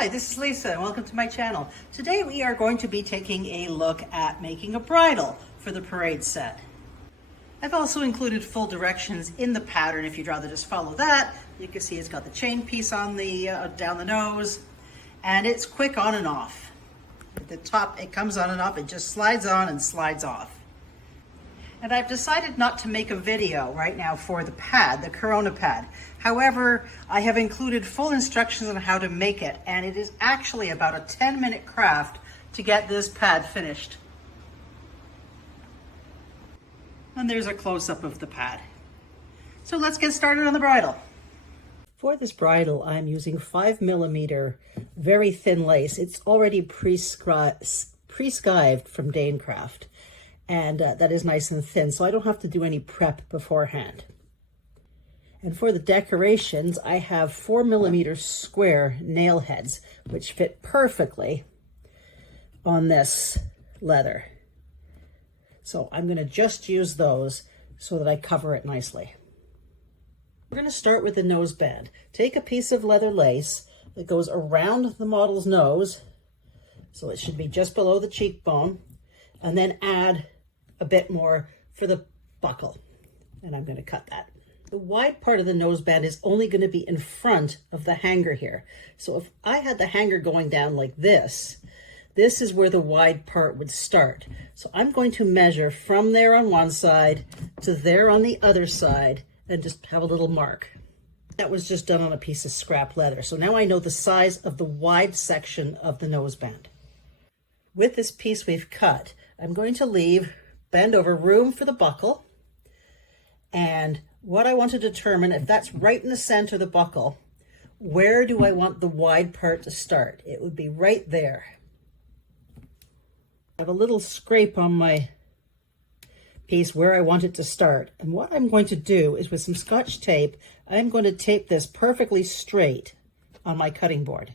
Hi, this is Lisa and welcome to my channel. Today we are going to be taking a look at making a bridle for the parade set. I've also included full directions in the pattern if you'd rather just follow that. You can see it's got the chain piece on the down the nose, and it's quick on and off. At the top it comes on and off, it just slides on and slides off. And I've decided not to make a video right now for the pad, the Corona pad. However, I have included full instructions on how to make it, and it is actually about a 10-minute craft to get this pad finished. And there's a close-up of the pad. So let's get started on the bridle. For this bridle, I'm using 5mm very thin lace. It's already pre-skived from Danecraft. And that is nice and thin, so I don't have to do any prep beforehand. And for the decorations, I have 4mm square nail heads, which fit perfectly on this leather. So I'm going to just use those so that I cover it nicely. We're going to start with the nose band. Take a piece of leather lace that goes around the model's nose, so it should be just below the cheekbone, and then add a bit more for the buckle, and I'm going to cut that. The wide part of the noseband is only going to be in front of the hanger here. So if I had the hanger going down like this is where the wide part would start. So I'm going to measure from there on one side to there on the other side and just have a little mark. That was just done on a piece of scrap leather. So now I know the size of the wide section of the noseband. With this piece we've cut, I'm going to bend over room for the buckle. And what I want to determine, if that's right in the center of the buckle, where do I want the wide part to start? It would be right there. I have a little scrape on my piece where I want it to start. And what I'm going to do is with some Scotch tape, I'm going to tape this perfectly straight on my cutting board.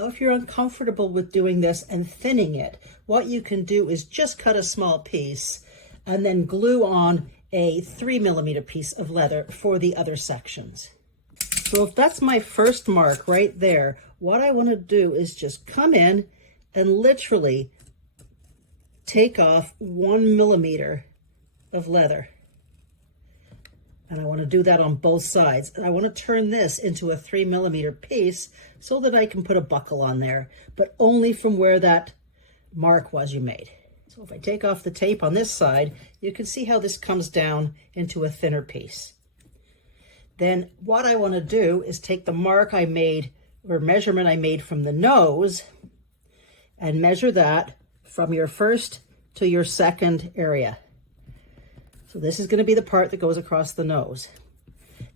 If you're uncomfortable with doing this and thinning it, what you can do is just cut a small piece and then glue on a 3mm piece of leather for the other sections. So if that's my first mark right there, what I want to do is just come in and literally take off 1mm of leather. And I want to do that on both sides. And I want to turn this into a 3mm piece so that I can put a buckle on there, but only from where that mark was you made. So if I take off the tape on this side, you can see how this comes down into a thinner piece. Then what I want to do is take the mark I made, or measurement I made from the nose, and measure that from your first to your second area. So this is going to be the part that goes across the nose.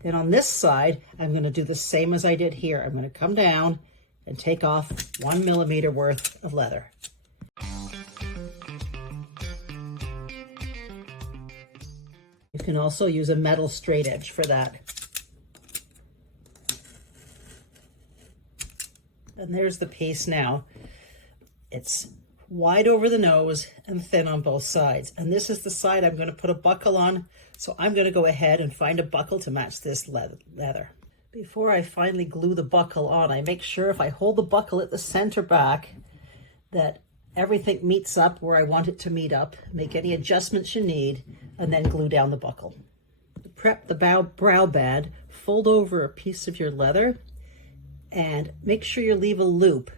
Then on this side, I'm going to do the same as I did here. I'm going to come down and take off 1mm worth of leather. You can also use a metal straight edge for that. And there's the piece now. It's wide over the nose and thin on both sides. And this is the side I'm going to put a buckle on. So I'm going to go ahead and find a buckle to match this leather. Before I finally glue the buckle on, I make sure if I hold the buckle at the center back that everything meets up where I want it to meet up. Make any adjustments you need and then glue down the buckle. To prep the brow band, fold over a piece of your leather and make sure you leave a loop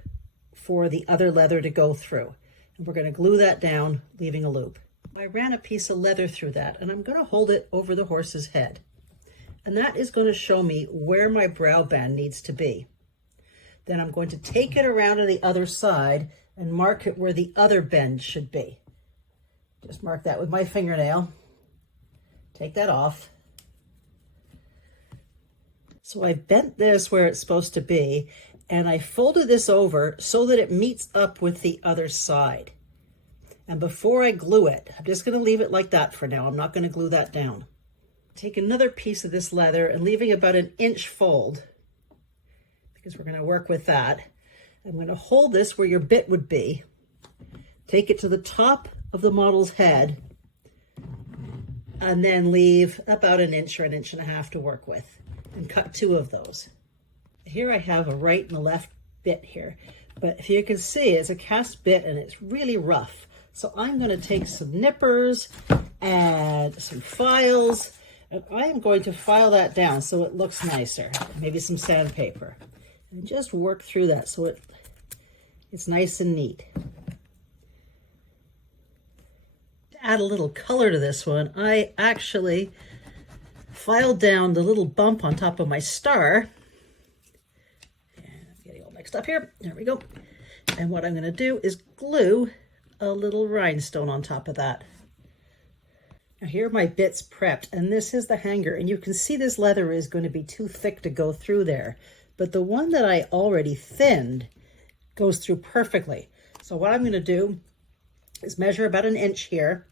for the other leather to go through. And we're going to glue that down, leaving a loop. I ran a piece of leather through that, and I'm going to hold it over the horse's head. And that is going to show me where my brow band needs to be. Then I'm going to take it around to the other side and mark it where the other bend should be. Just mark that with my fingernail. Take that off. So I bent this where it's supposed to be, and I folded this over so that it meets up with the other side. And before I glue it, I'm just going to leave it like that for now. I'm not going to glue that down. Take another piece of this leather and leaving about an inch fold, because we're going to work with that. I'm going to hold this where your bit would be, take it to the top of the model's head, and then leave about an inch or an inch and a half to work with, and cut two of those. Here I have a right and a left bit here. But if you can see, it's a cast bit and it's really rough. So I'm going to take some nippers and some files, and I am going to file that down so it looks nicer. Maybe some sandpaper. And just work through that so it's nice and neat. To add a little color to this one, I actually filed down the little bump on top of my star. And I'm getting all mixed up here. There we go. And what I'm going to do is glue a little rhinestone on top of that. Now here are my bits prepped, and this is the hanger, and you can see this leather is going to be too thick to go through there, but the one that I already thinned goes through perfectly. So what I'm going to do is measure about 1 inch here,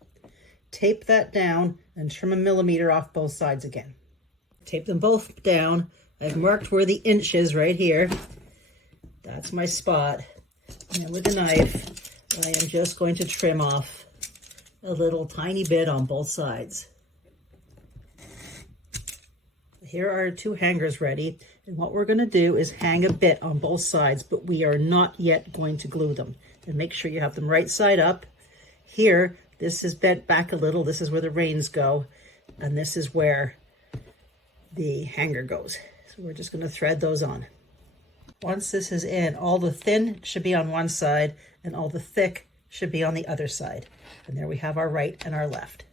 tape that down, and trim 1 millimeter off both sides again. Tape them both down. I've marked where the inch is right here. That's my spot. And then with a knife, I am just going to trim off a little tiny bit on both sides. Here are 2 hangers ready, and what we're going to do is hang a bit on both sides, but we are not yet going to glue them. And make sure you have them right side up. Here, this is bent back a little. This is where the reins go, and this is where the hanger goes. So we're just going to thread those on. Once this is in, all the thin should be on one side and all the thick should be on the other side. And there we have our right and our left.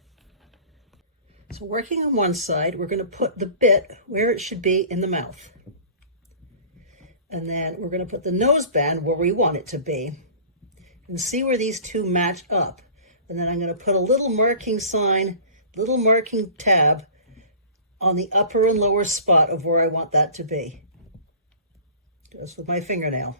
So working on one side, we're going to put the bit where it should be in the mouth. And then we're going to put the noseband where we want it to be. And see where these two match up. And then I'm going to put a little marking sign, little marking tab on the upper and lower spot of where I want that to be. Just with my fingernail.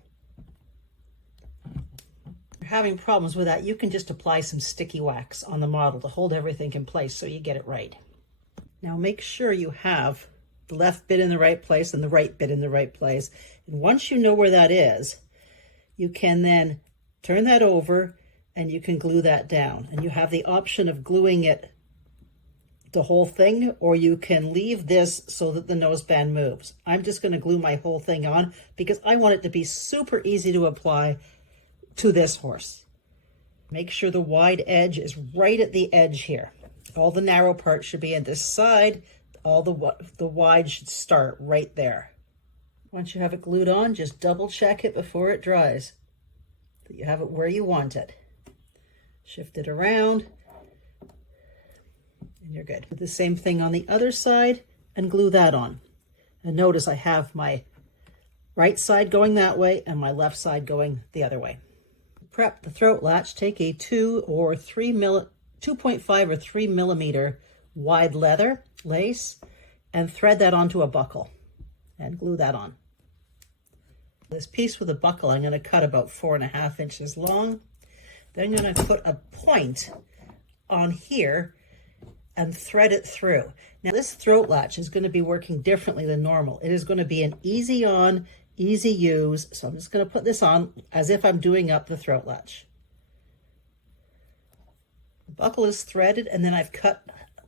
If you're having problems with that, you can just apply some sticky wax on the model to hold everything in place so you get it right. Now make sure you have the left bit in the right place and the right bit in the right place. And once you know where that is, you can then turn that over and you can glue that down. And you have the option of gluing it the whole thing, or you can leave this so that the noseband moves. I'm just going to glue my whole thing on because I want it to be super easy to apply to this horse. Make sure the wide edge is right at the edge here. All the narrow part should be in this side. All the wide should start right there. Once you have it glued on, just double check it before it dries, that you have it where you want it. Shift it around, and you're good. Do the same thing on the other side and glue that on. And notice I have my right side going that way and my left side going the other way. Prep the throat latch. Take a 2.5 or 3 millimeter wide leather lace and thread that onto a buckle and glue that on. This piece with a buckle I'm going to cut about 4.5 inches long. Then I'm going to put a point on here and thread it through. Now this throat latch is going to be working differently than normal. It is going to be an easy on, easy use. So I'm just going to put this on as if I'm doing up the throat latch. The buckle is threaded, and then I've cut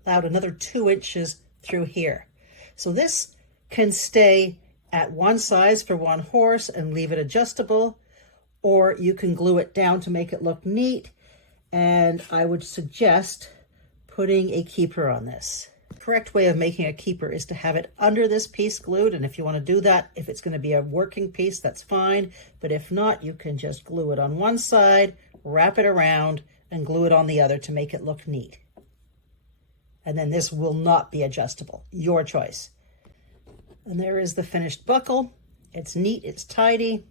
out another 2 inches through here. So this can stay at one size for one horse and leave it adjustable, or you can glue it down to make it look neat. And I would suggest putting a keeper on this. The correct way of making a keeper is to have it under this piece glued, and if you want to do that, if it's going to be a working piece, that's fine, but if not, you can just glue it on one side, wrap it around, and glue it on the other to make it look neat. And then this will not be adjustable, your choice. And there is the finished buckle. It's neat, it's tidy,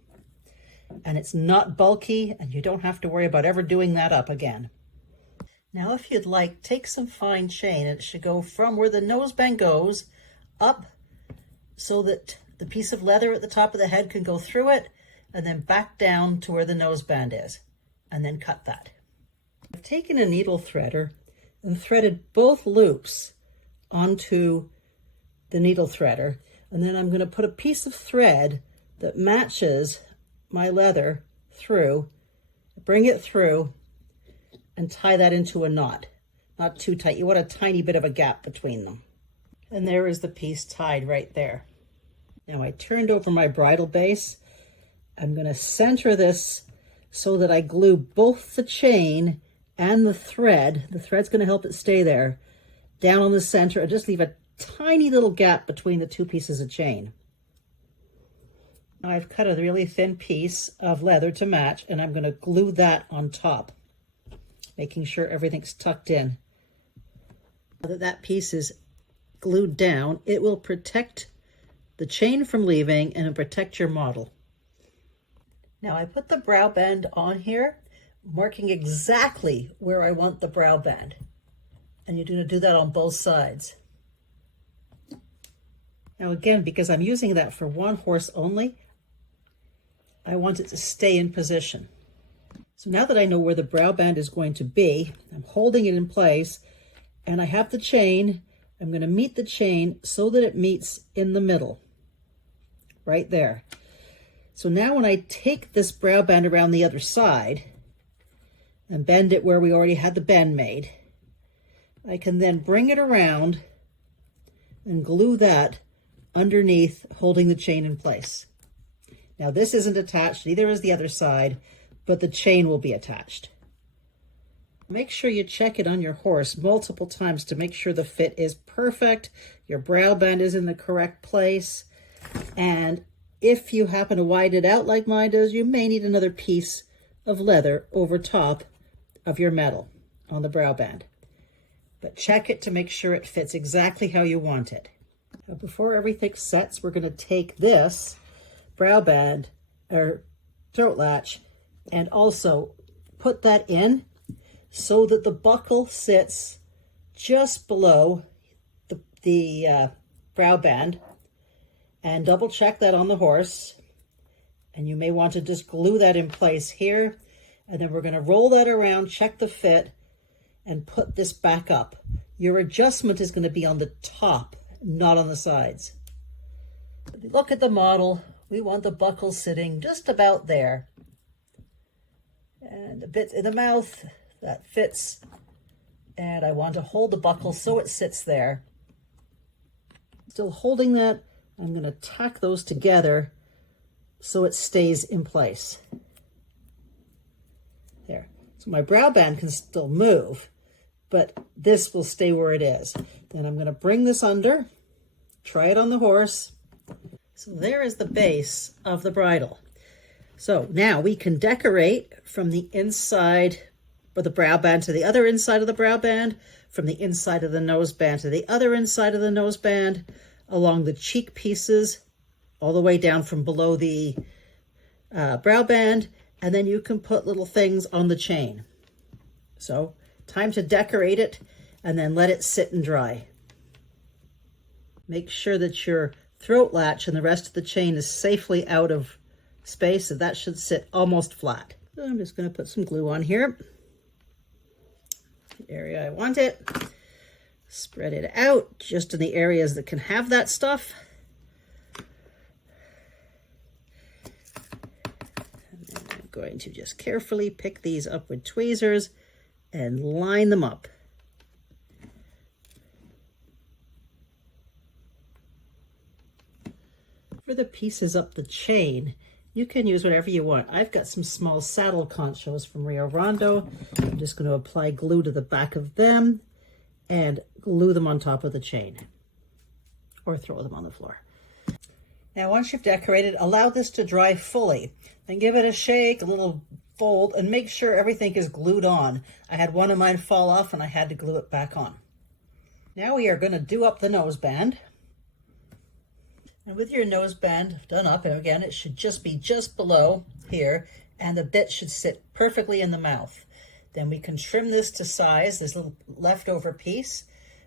and it's not bulky, and you don't have to worry about ever doing that up again. Now, if you'd like, take some fine chain, and it should go from where the noseband goes up so that the piece of leather at the top of the head can go through it, and then back down to where the noseband is, and then cut that. I've taken a needle threader and threaded both loops onto the needle threader, and then I'm going to put a piece of thread that matches my leather through, bring it through, and tie that into a knot. Not too tight. You want a tiny bit of a gap between them. And there is the piece tied right there. Now I turned over my bridle base I'm going to center this so that I glue both the chain and the thread. The thread's going to help it stay there, down on the center, and just leave a tiny little gap between the two pieces of chain. Now I've cut a really thin piece of leather to match, and I'm going to glue that on top, making sure everything's tucked in. Now that that piece is glued down, it will protect the chain from leaving and protect your model. Now I put the brow band on here, marking exactly where I want the brow band. And you're going to do that on both sides. Now again, because I'm using that for one horse only, I want it to stay in position. So now that I know where the brow band is going to be, I'm holding it in place, and I have the chain. I'm going to meet the chain so that it meets in the middle, right there. So now when I take this brow band around the other side and bend it where we already had the bend made, I can then bring it around and glue that underneath, holding the chain in place. Now this isn't attached, neither is the other side, but the chain will be attached. Make sure you check it on your horse multiple times to make sure the fit is perfect, your brow band is in the correct place, and if you happen to widen it out like mine does, you may need another piece of leather over top of your metal on the brow band. But check it to make sure it fits exactly how you want it. Now, before everything sets, we're going to take this brow band or throat latch and also put that in so that the buckle sits just below the brow band, and double check that on the horse. And you may want to just glue that in place here, and then we're going to roll that around, check the fit, and put this back up. Your adjustment is going to be on the top, not on the sides. Look at the model. We want the buckle sitting just about there. And a bit in the mouth, that fits. And I want to hold the buckle so it sits there. Still holding that, I'm going to tack those together so it stays in place. There. So my brow band can still move, but this will stay where it is. Then I'm going to bring this under, try it on the horse. So there is the base of the bridle. So now we can decorate from the inside of the brow band to the other inside of the brow band, from the inside of the nose band to the other inside of the nose band, along the cheek pieces, all the way down from below the brow band, and then you can put little things on the chain. So time to decorate it and then let it sit and dry. Make sure that your throat latch and the rest of the chain is safely out of space, so that should sit almost flat. So I'm just going to put some glue on here, the area I want it. Spread it out just in the areas that can have that stuff. And then I'm going to just carefully pick these up with tweezers and line them up. For the pieces up the chain, you can use whatever you want. I've got some small saddle conchos from Rio Rondo. I'm just going to apply glue to the back of them and glue them on top of the chain, or throw them on the floor. Now once you've decorated, allow this to dry fully. Then give it a shake, a little fold, and make sure everything is glued on. I had one of mine fall off and I had to glue it back on. Now we are going to do up the nose band. And with your nose band done up, and again, it should just be just below here, and the bit should sit perfectly in the mouth. Then we can trim this to size, this little leftover piece,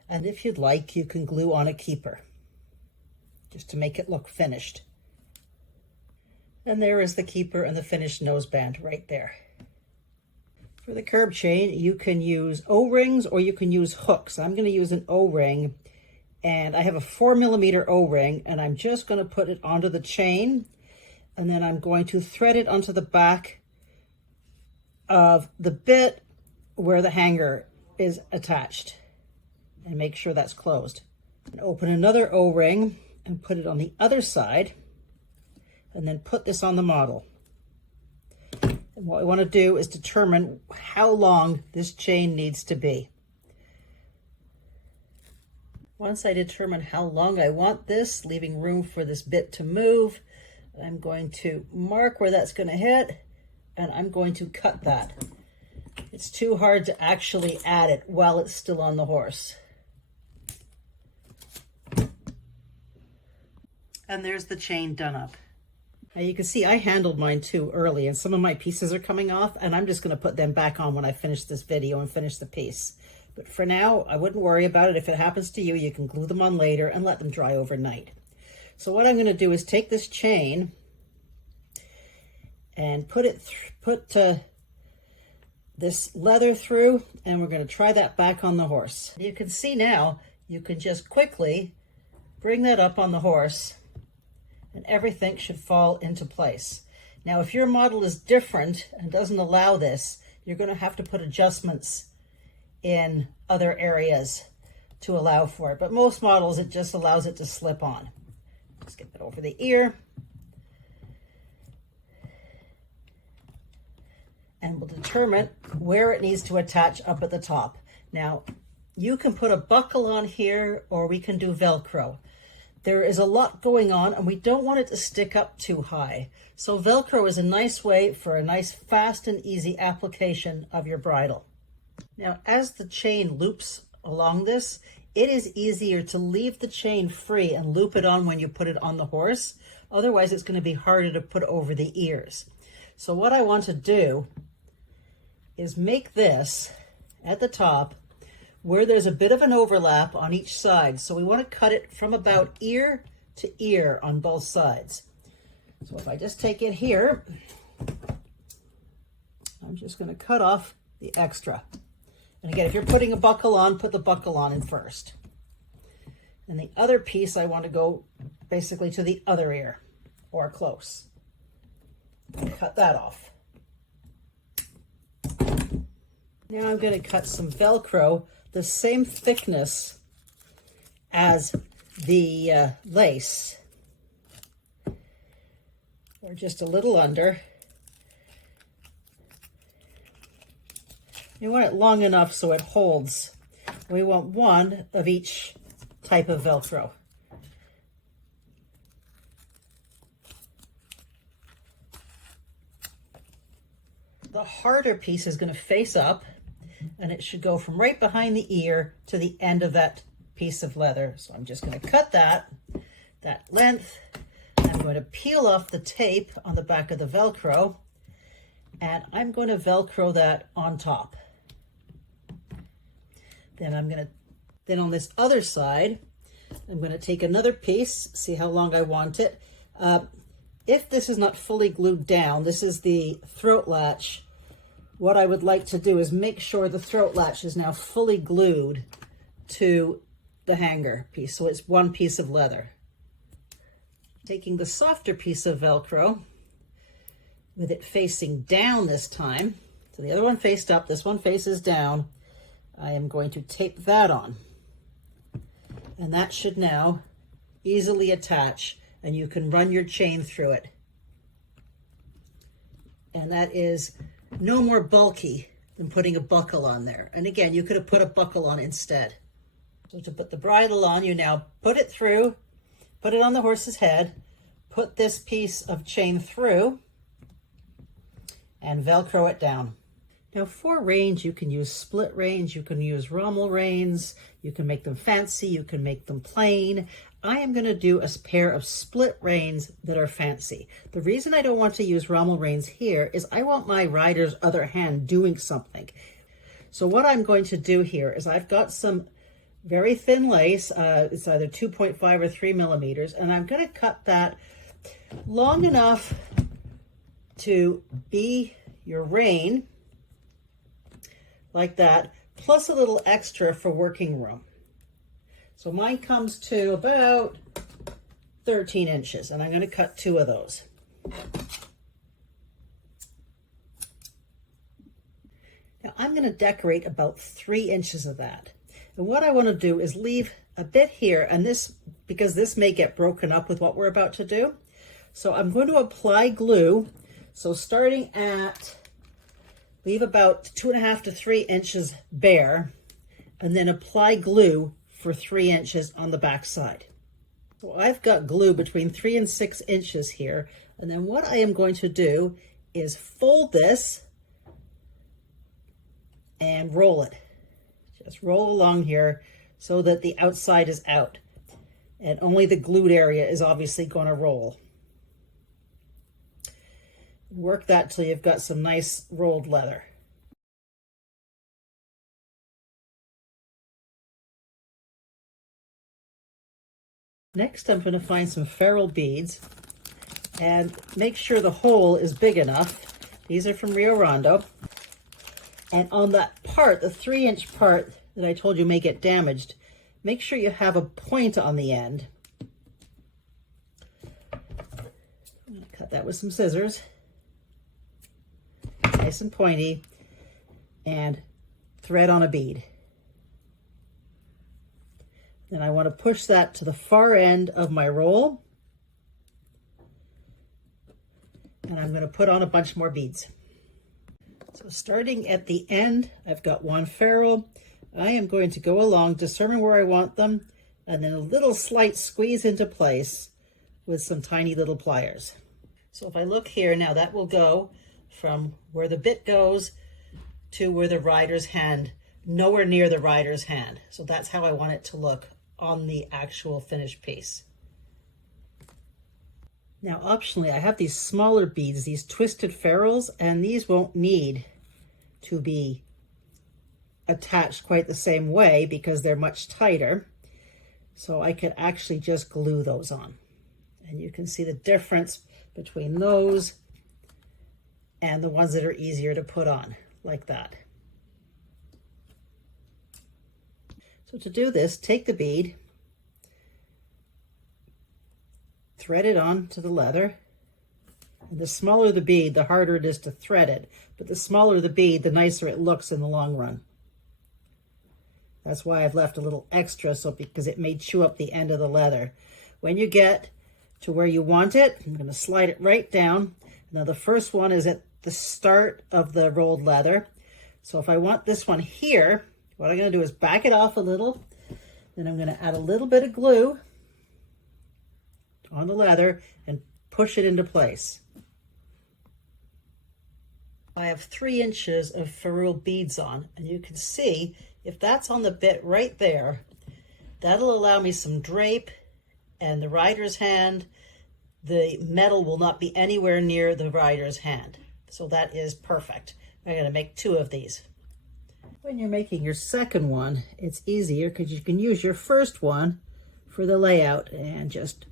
and if you'd like, you can glue on a keeper, just to make it look finished. And there is the keeper and the finished nose band right there. For the curb chain, you can use O-rings or you can use hooks. I'm going to use an O-ring, and I have a 4mm O-ring, and I'm just going to put it onto the chain, and then I'm going to thread it onto the back of the bit where the hanger is attached, and make sure that's closed. And open another O-ring and put it on the other side, and then put this on the model. And what we want to do is determine how long this chain needs to be. Once I determine how long I want this, leaving room for this bit to move, I'm going to mark where that's going to hit, and I'm going to cut that. It's too hard to actually add it while it's still on the horse. And there's the chain done up. Now you can see I handled mine too early, and some of my pieces are coming off, and I'm just going to put them back on when I finish this video and finish the piece. But for now, I wouldn't worry about it. If it happens to you, you can glue them on later and let them dry overnight. So what I'm going to do is take this chain and put this leather through, and we're going to try that back on the horse. You can see now, you can just quickly bring that up on the horse, and everything should fall into place. Now, if your model is different and doesn't allow this, you're going to have to put adjustments in other areas to allow for it. But most models, it just allows it to slip on. Just get that over the ear. And we'll determine where it needs to attach up at the top. Now, you can put a buckle on here, or we can do Velcro. There is a lot going on, and we don't want it to stick up too high. So Velcro is a nice way for a nice, fast and easy application of your bridle. Now, as the chain loops along this, it is easier to leave the chain free and loop it on when you put it on the horse. Otherwise, it's going to be harder to put over the ears. So what I want to do is make this at the top where there's a bit of an overlap on each side. So we want to cut it from about ear to ear on both sides. So if I just take it here, I'm just going to cut off the extra. And again, if you're putting a buckle on, put the buckle on in first. And the other piece, I want to go basically to the other ear, or close. Cut that off. Now I'm going to cut some Velcro the same thickness as the lace, or just a little under. You want it long enough so it holds. We want one of each type of Velcro. The harder piece is going to face up, and it should go from right behind the ear to the end of that piece of leather. So I'm just going to cut that length. I'm going to peel off the tape on the back of the Velcro, and I'm going to Velcro that on top. Then on this other side, I'm going to take another piece, see how long I want it. If this is not fully glued down, this is the throat latch. What I would like to do is make sure the throat latch is now fully glued to the hanger piece. So it's one piece of leather. Taking the softer piece of Velcro, with it facing down this time. So the other one faced up, this one faces down. I am going to tape that on. And that should now easily attach, and you can run your chain through it. And that is no more bulky than putting a buckle on there. And again, you could have put a buckle on instead. So to put the bridle on, you now put it through, put it on the horse's head, put this piece of chain through, and Velcro it down. Now for reins, you can use split reins, you can use rommel reins, you can make them fancy, you can make them plain. I am going to do a pair of split reins that are fancy. The reason I don't want to use rommel reins here is I want my rider's other hand doing something. So what I'm going to do here is I've got some very thin lace, it's either 2.5 or 3 millimeters, and I'm going to cut that long enough to be your rein, like that, plus a little extra for working room. So mine comes to about 13 inches, and I'm going to cut 2 of those. Now I'm going to decorate about 3 inches of that. And what I want to do is leave a bit here, and this, because this may get broken up with what we're about to do. So I'm going to apply glue. So starting at Leave about 2.5 to 3 inches bare, and then apply glue for 3 inches on the back side. So I've got glue between 3 and 6 inches here, and then what I am going to do is fold this and roll it. Just roll along here so that the outside is out, and only the glued area is obviously going to roll. Work that till you've got some nice rolled leather. Next, I'm going to find some ferrule beads and make sure the hole is big enough. These are from Rio Rondo. And on that part, the 3-inch part that I told you may get damaged, make sure you have a point on the end. I'm going to cut that with some scissors. Nice and pointy. And thread on a bead. Then I want to push that to the far end of my roll. And I'm going to put on a bunch more beads. So starting at the end, I've got 1 ferrule. I am going to go along, determine where I want them, and then a little slight squeeze into place with some tiny little pliers. So if I look here now, that will go from where the bit goes to where the rider's hand, nowhere near the rider's hand. So that's how I want it to look on the actual finished piece. Now, optionally, I have these smaller beads, these twisted ferrules, and these won't need to be attached quite the same way because they're much tighter. So I could actually just glue those on. And you can see the difference between those and the ones that are easier to put on, like that. So to do this, take the bead, thread it on to the leather. And the smaller the bead, the harder it is to thread it. But the smaller the bead, the nicer it looks in the long run. That's why I've left a little extra, because it may chew up the end of the leather. When you get to where you want it, I'm going to slide it right down. Now the first one is at the start of the rolled leather. So if I want this one here, what I'm going to do is back it off a little. Then I'm going to add a little bit of glue on the leather and push it into place. I have 3 inches of ferrule beads on, and you can see if that's on the bit right there, that'll allow me some drape, and the rider's hand, the metal will not be anywhere near the rider's hand. So that is perfect. I'm going to make 2 of these. When you're making your second one, it's easier because you can use your first one for the layout and just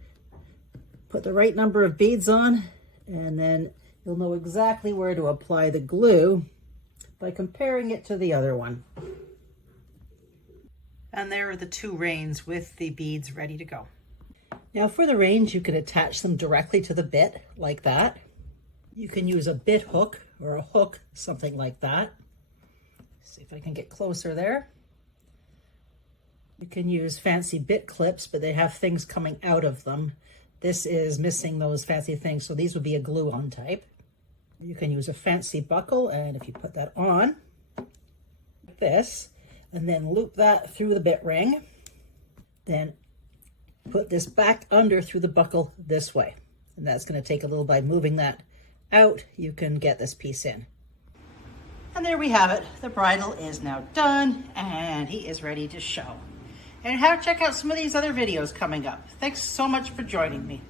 put the right number of beads on, and then you'll know exactly where to apply the glue by comparing it to the other one. And there are the 2 reins with the beads ready to go. Now for the reins, you can attach them directly to the bit like that. You can use a bit hook or a hook, something like that. See if I can get closer there. You can use fancy bit clips, but they have things coming out of them. This is missing those fancy things, so these would be a glue-on type. You can use a fancy buckle, and if you put that on, like this, and then loop that through the bit ring, then put this back under through the buckle this way. And that's going to take a little, by moving that out, you can get this piece in. And there we have it. The bridle is now done, and he is ready to show. And check out some of these other videos coming up. Thanks so much for joining me.